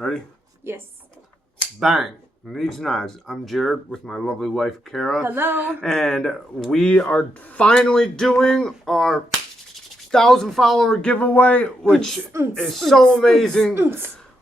Ready? Yes. Bang! Neeves Knives. I'm Jared with my lovely wife, Kara. Hello. And we are finally doing our 1,000 follower giveaway, which is so amazing.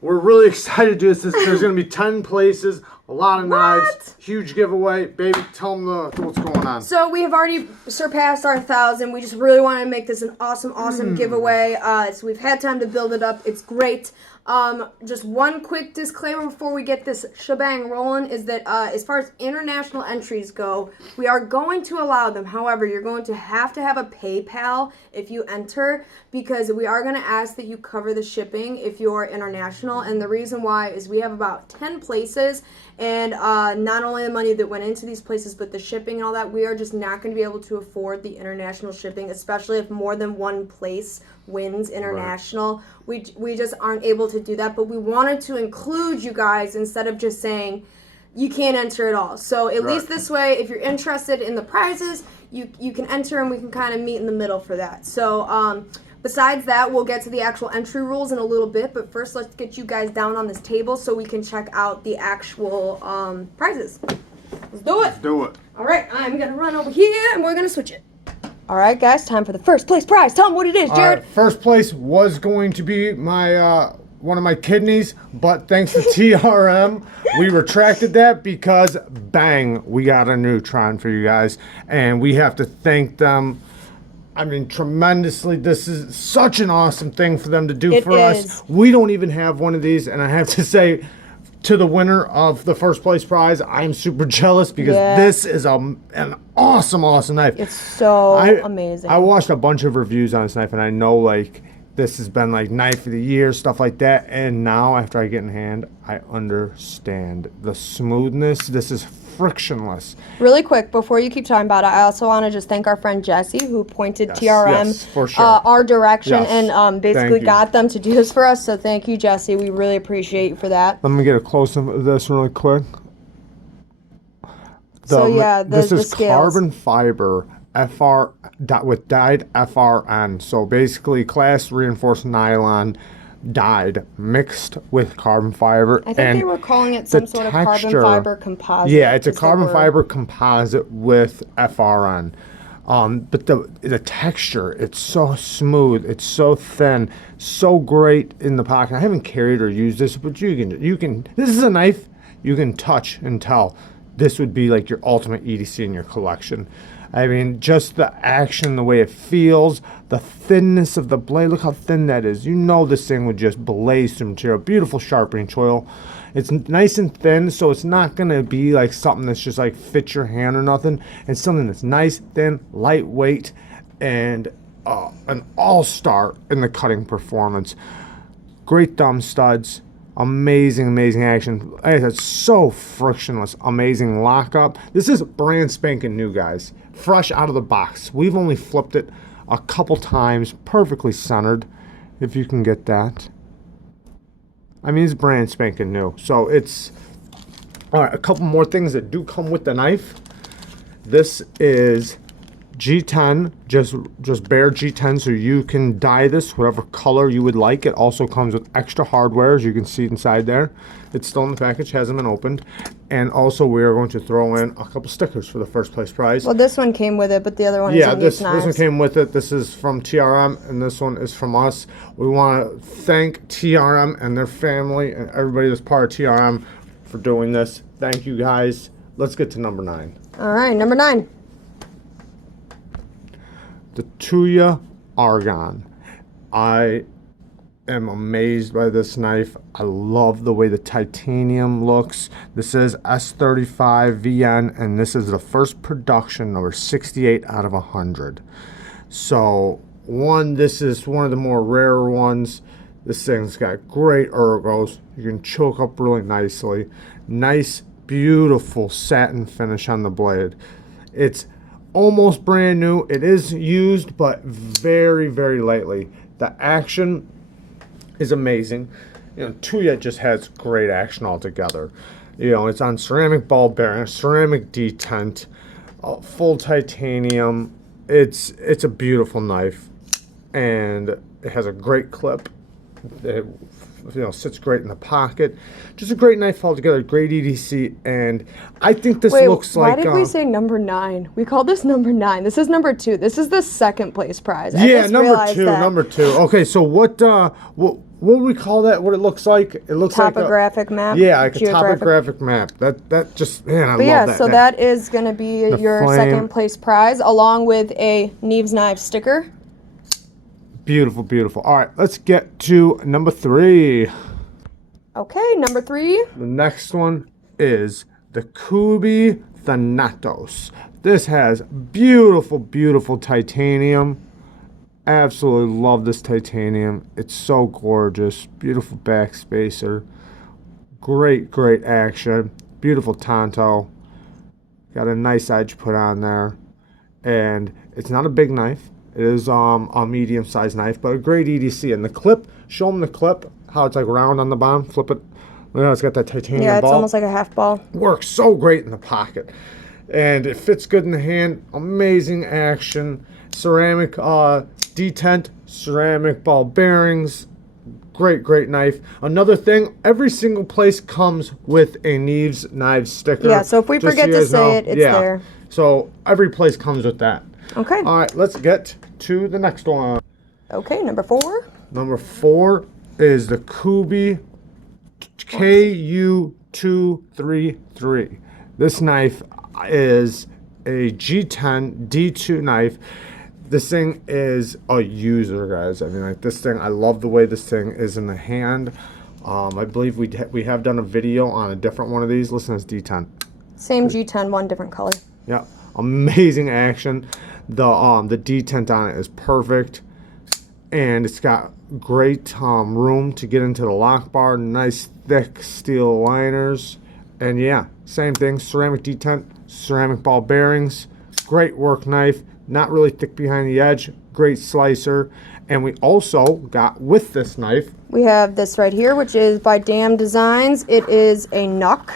We're really excited to do this. There's going to be 10 places, a lot of knives, huge giveaway. Baby, tell them what's going on. So we have already surpassed our 1,000. We just really want to make this an awesome giveaway. So we've had time to build it up. It's great. Just one quick disclaimer before we get this shebang rolling is that as far as international entries go, we are going to allow them. However, you're going to have a PayPal if you enter, because we are going to ask that you cover the shipping if you're international. And the reason why is we have about 10 places, and not only the money that went into these places, but the shipping and all that, we are just not going to be able to afford the international shipping, especially if more than one place wins international. Right. We just aren't able to do that, but we wanted to include you guys instead of just saying you can't enter at all. So at least this way, if you're interested in the prizes, you can enter, and we can kind of meet in the middle for that. So besides that, we'll get to the actual entry rules in a little bit, but first let's get you guys down on this table so we can check out the actual prizes. Let's do it. Let's do it. All right, I'm going to run over here, and we're going to switch it. All right, guys, time for the first place prize. Tell them what it is, Jared. First place was going to be my one of my kidneys, but thanks to TRM, we retracted that because, bang, we got a Neutron for you guys, and we have to thank them. I mean, tremendously. This is such an awesome thing for them to do for us. We don't even have one of these, and I have to say, to the winner of the first place prize, I'm super jealous because this is an awesome knife. It's so amazing. I watched a bunch of reviews on this knife, and I know like this has been like knife of the year, stuff like that. And now after I get in hand, I understand the smoothness. This is frictionless. Really quick, before you keep talking about it, I also want to just thank our friend Jesse, who pointed TRM for sure. Our direction and basically got them to do this for us. So thank you, Jesse. We really appreciate you for that. Let me get a close up of this really quick. This is carbon fiber FR with dyed FRN. So basically, class reinforced nylon dyed mixed with carbon fiber. I think they were calling it some sort of carbon fiber composite. Yeah, it's a carbon fiber composite with FRN. But the texture, it's so smooth, it's so thin, so great in the pocket. I haven't carried or used this, but you can. This is a knife you can touch and tell. This would be like your ultimate EDC in your collection. I mean, just the action, the way it feels, the thinness of the blade. Look how thin that is. You know this thing would just blaze through material. Beautiful sharpening choil. It's nice and thin, so it's not going to be like something that's just like fit your hand or nothing. It's something that's nice, thin, lightweight, and an all-star in the cutting performance. Great thumb studs. Amazing action. It's so frictionless. Amazing lockup. This is brand spanking new, guys. Fresh out of the box. We've only flipped it a couple times. Perfectly centered, if you can get that. I mean, it's brand spanking new. So it's all right. A couple more things that do come with the knife. This is G10, just bare G10, so you can dye this whatever color you would like. It also comes with extra hardware, as you can see inside there. It's still in the package, hasn't been opened. And also we are going to throw in a couple stickers for the first place prize. Well, this one came with it, but the other one is this one came with it. This is from TRM, and this one is from us. We want to thank TRM and their family and everybody that's part of TRM for doing this. Thank you, guys. Let's get to number 9. All right, number 9. The Tuya Argon. I am amazed by this knife. I love the way the titanium looks. This is S35 VN, and this is the first production number 68 out of 100. So this is one of the more rarer ones. This thing's got great ergos. You can choke up really nicely. Nice, beautiful satin finish on the blade. It's almost brand new. It is used, but very lightly. The action is amazing. You know, Tuya just has great action altogether. You know, it's on ceramic ball bearing, ceramic detent, full titanium. It's a beautiful knife, and it has a great clip. sits great in the pocket. Just a great knife altogether, great EDC, and I think this Wait, looks like. why did we say number 9? We called this number 9. This is number 2. This is the second place prize. I Yeah, just number realized 2, that. number 2. Okay, so what would we call that? What it looks like? It looks Topographic like map. Yeah, like a geographic. topographic map. That just, man, I But love yeah, that. so that is going to be your flame. second place prize, along with a Neeves knife sticker. Beautiful, beautiful. All right, let's get to number 3. Okay, number 3. The next one is the Kubi Thanatos. This has beautiful, beautiful titanium. Absolutely love this titanium. It's so gorgeous. Beautiful back spacer. Great, great action. Beautiful tanto. Got a nice edge put on there. And it's not a big knife. It is a medium-sized knife, but a great EDC. And the clip, show them the clip, how it's like round on the bottom. Flip it. Look how it's got that titanium Yeah, it's ball. almost like a half ball. Works so great in the pocket. And it fits good in the hand. Amazing action. Ceramic detent, ceramic ball bearings. Great, great knife. Another thing, every single place comes with a Neeves knives sticker. Yeah, so if we Just forget you to guys say know. it, it's there. So every place comes with that. Okay. All right, let's get to the next one. Okay, number 4. Number 4 is the Kubi KU233. This knife is a G10 D2 knife. This thing is a user, guys. I mean, like this thing, I love the way this thing is in the hand. I believe we have done a video on a different one of these. Listen to this D10. Same G10, one different color. Yeah, amazing action. The detent on it is perfect, and it's got great room to get into the lock bar. Nice thick steel liners, and yeah, same thing. Ceramic detent, ceramic ball bearings. Great work knife. Not really thick behind the edge. Great slicer. And we also got with this knife. We have this right here, which is by Damn Designs. It is a knuck.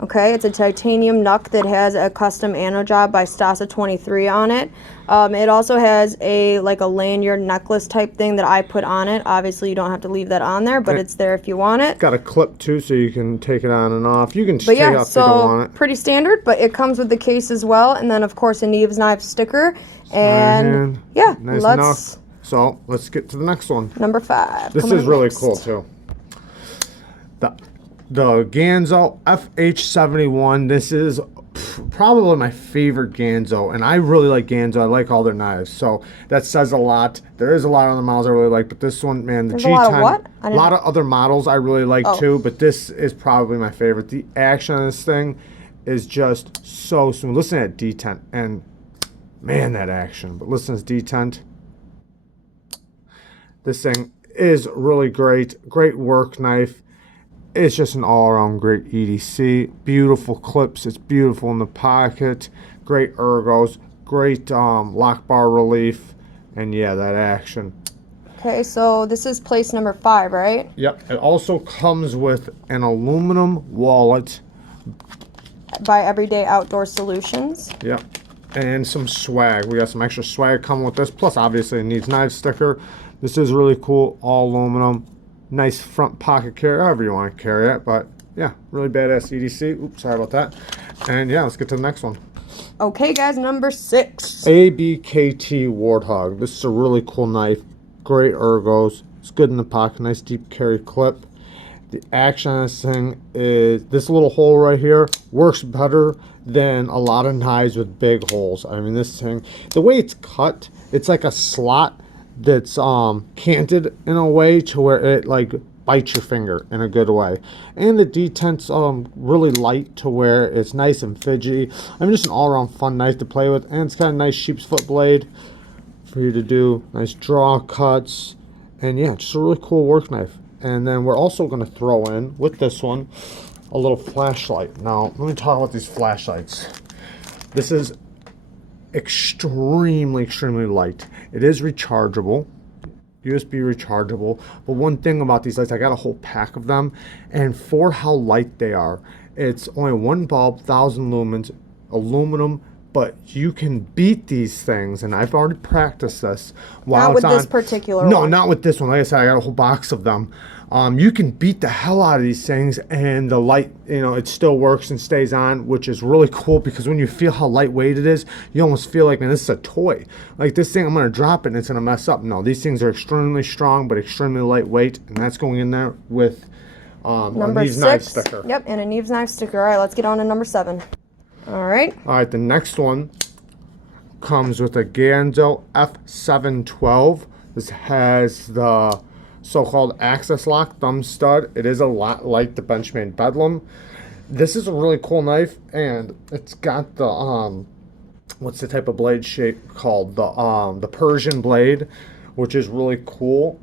Okay, it's a titanium knuck that has a custom anno job by Stasa 23 on it. It also has a lanyard necklace type thing that I put on it. Obviously, you don't have to leave that on there, but it's there if you want it. Got a clip too, so you can take it on and off. You can just But take it yeah, off if you don't want so it. pretty standard, but it comes with the case as well, and then of course a Neeves knife sticker. And yeah, nice let's enough. So let's get to the next one. number 5. This is really cool too. The Ganzo FH71. This is probably my favorite Ganzo, and I really like Ganzo. I like all their knives, so that says a lot. There is a lot of other models I really like, but this one, man, the There's G10. a lot of what? A lot of other models I really like too, but this is probably my favorite. The action on this thing is just so smooth. Listen to that detent, and man, that action. But listen to this detent. This thing is really great. Great work knife. It's just an all-around great EDC. Beautiful clips. It's beautiful in the pocket. Great ergos. Great lock bar relief. And yeah, that action. Okay, so this is place number 5, right? Yep. It also comes with an aluminum wallet. By Everyday Outdoor Solutions. Yep. And some swag. We got some extra swag coming with this. Plus, obviously, it needs knife sticker. This is really cool. All aluminum. Nice front pocket carry, however you want to carry it. But yeah, really badass EDC. Oops, sorry about that. And yeah, let's get to the next one. Okay, guys, number 6. ABKT Warthog. This is a really cool knife. Great ergos. It's good in the pocket. Nice deep carry clip. The action on this thing is this little hole right here works better than a lot of knives with big holes. I mean, this thing, the way it's cut, it's like a slot that's canted in a way to where it like bites your finger in a good way. And the detent's really light to where it's nice and fidgety. I mean, just an all-around fun knife to play with. And it's got a nice sheep's foot blade for you to do nice draw cuts. And yeah, just a really cool work knife. And then we're also going to throw in with this one a little flashlight. Now, let me talk about these flashlights. This is extremely light. It is rechargeable, USB rechargeable, but one thing about these lights, I got a whole pack of them, and for how light they are, it's only one bulb, 1,000 lumens, aluminum, but you can beat these things, and I've already practiced this. Not with this particular one. No, not with this one. Like I said, I got a whole box of them. You can beat the hell out of these things, and the light, it still works and stays on, which is really cool, because when you feel how lightweight it is, you almost feel like, man, this is a toy. Like this thing, I'm going to drop it and it's going to mess up. No, these things are extremely strong, but extremely lightweight, and that's going in there with number a Neeves 6. knife sticker. Yep, and a Neeves knife sticker. All right, let's get on to number 7. All right. All right, the next one comes with a Ganzo F712. This has the so-called access lock thumb stud. It is a lot like the Benchmade Bedlam. This is a really cool knife, and it's got the what's the type of blade shape called? The Persian blade, which is really cool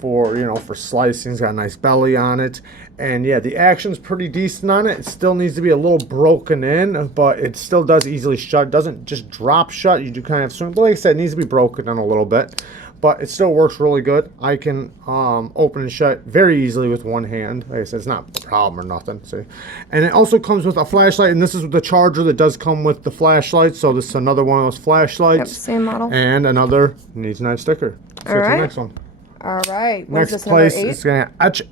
for for slicing. It's got a nice belly on it, and yeah, the action's pretty decent on it. It still needs to be a little broken in, but it still does easily shut. It doesn't just drop shut. You do kind of swing, but like I said, it needs to be broken in a little bit, but it still works really good. I can open and shut very easily with one hand. Like I said, it's not a problem or nothing. See, and it also comes with a flashlight, and this is the charger that does come with the flashlight. So this is another one of those flashlights. Yep, same model. And another Neeves knife sticker. Let's get to the next one. All right. Next place is going to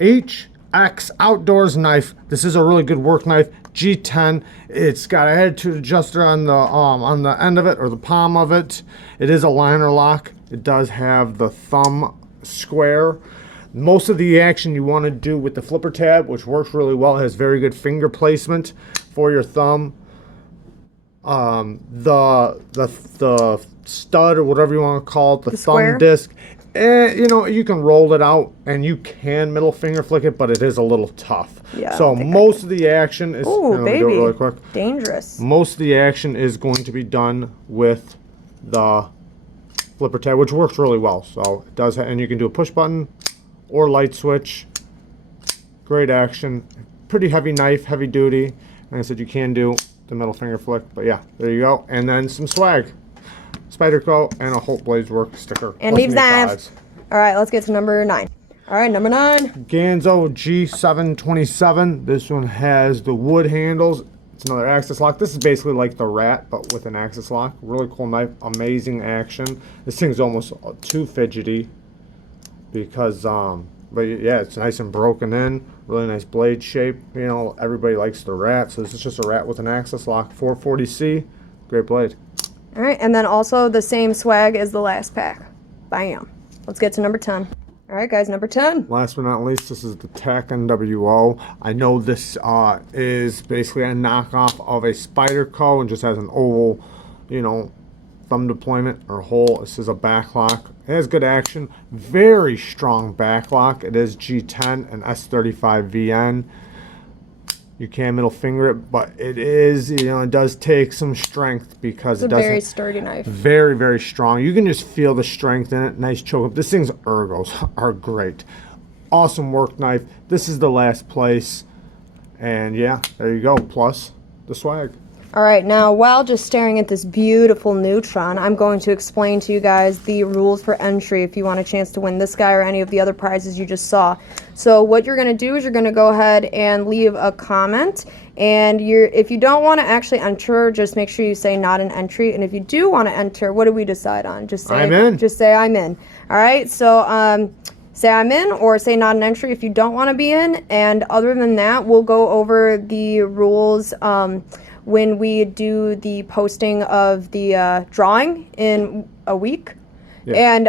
HX Outdoors knife. This is a really good work knife. G10. It's got an attitude adjuster on the end of it, or the palm of it. It is a liner lock. It does have the thumb square. Most of the action you want to do with the flipper tab, which works really well, it has very good finger placement for your thumb. The stud, or whatever you want to call it, the thumb square disc, you can roll it out, and you can middle finger flick it, but it is a little tough. Yeah, so most of the action is, ooh, baby, do it really quick. Dangerous. Most of the action is going to be done with the flipper tab, which works really well. So it does, and you can do a push button or light switch. Great action. Pretty heavy knife, heavy duty. Like I said, you can do the middle finger flick, but yeah, there you go. And then some swag. Spyderco and a Holt Blades Work sticker. And Neeves knives. All right, let's get to number 9. All right, number 9. Ganzo G727. This one has the wood handles. It's another access lock. This is basically like the Rat, but with an access lock. Really cool knife. Amazing action. This thing's almost too fidgety because, but yeah, it's nice and broken in. Really nice blade shape. Everybody likes the Rat, so this is just a Rat with an access lock. 440C. Great blade. All right, and then also the same swag as the last pack. Bam. Let's get to number 10. All right, guys, number 10. Last but not least, this is the TAC NWO. I know this is basically a knockoff of a Spyderco and just has an oval, thumb deployment or hole. This is a back lock. It has good action. Very strong back lock. It is G10 and S35 VN. You can middle finger it, but it is, it does take some strength because it's a very sturdy knife. Very, very strong. You can just feel the strength in it. Nice choke up. This thing's ergos are great. Awesome work knife. This is the last place. And yeah, there you go. Plus the swag. All right, now while just staring at this beautiful Neutron, I'm going to explain to you guys the rules for entry if you want a chance to win this guy or any of the other prizes you just saw. So what you're going to do is you're going to go ahead and leave a comment, and if you don't want to actually enter, just make sure you say not an entry, and if you do want to enter, what do we decide on? Just say I'm in. Just say I'm in. All right, so say I'm in or say not an entry if you don't want to be in, and other than that, we'll go over the rules when we do the posting of the drawing in a week. Yeah. And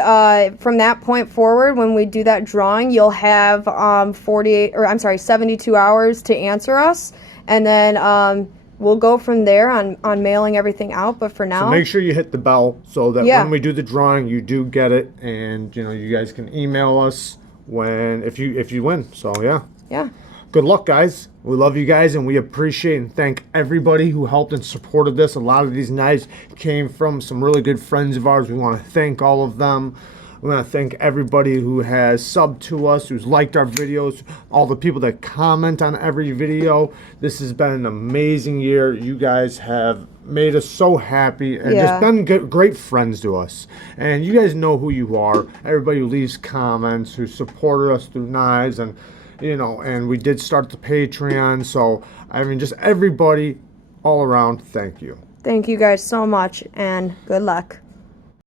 from that point forward, when we do that drawing, you'll have 72 hours to answer us, and then we'll go from there on mailing everything out. But for now, so make sure you hit the bell so that when we do the drawing, you do get it, and you guys can email us if you win. So yeah. Good luck, guys. We love you guys, and we appreciate and thank everybody who helped and supported this. A lot of these knives came from some really good friends of ours. We want to thank all of them. We want to thank everybody who has subbed to us, who's liked our videos, all the people that comment on every video. This has been an amazing year. You guys have made us so happy and just been great friends to us. And you guys know who you are. Everybody who leaves comments, who supported us through knives, and and we did start the Patreon. So, I mean, just everybody all around, thank you. Thank you guys so much, and good luck.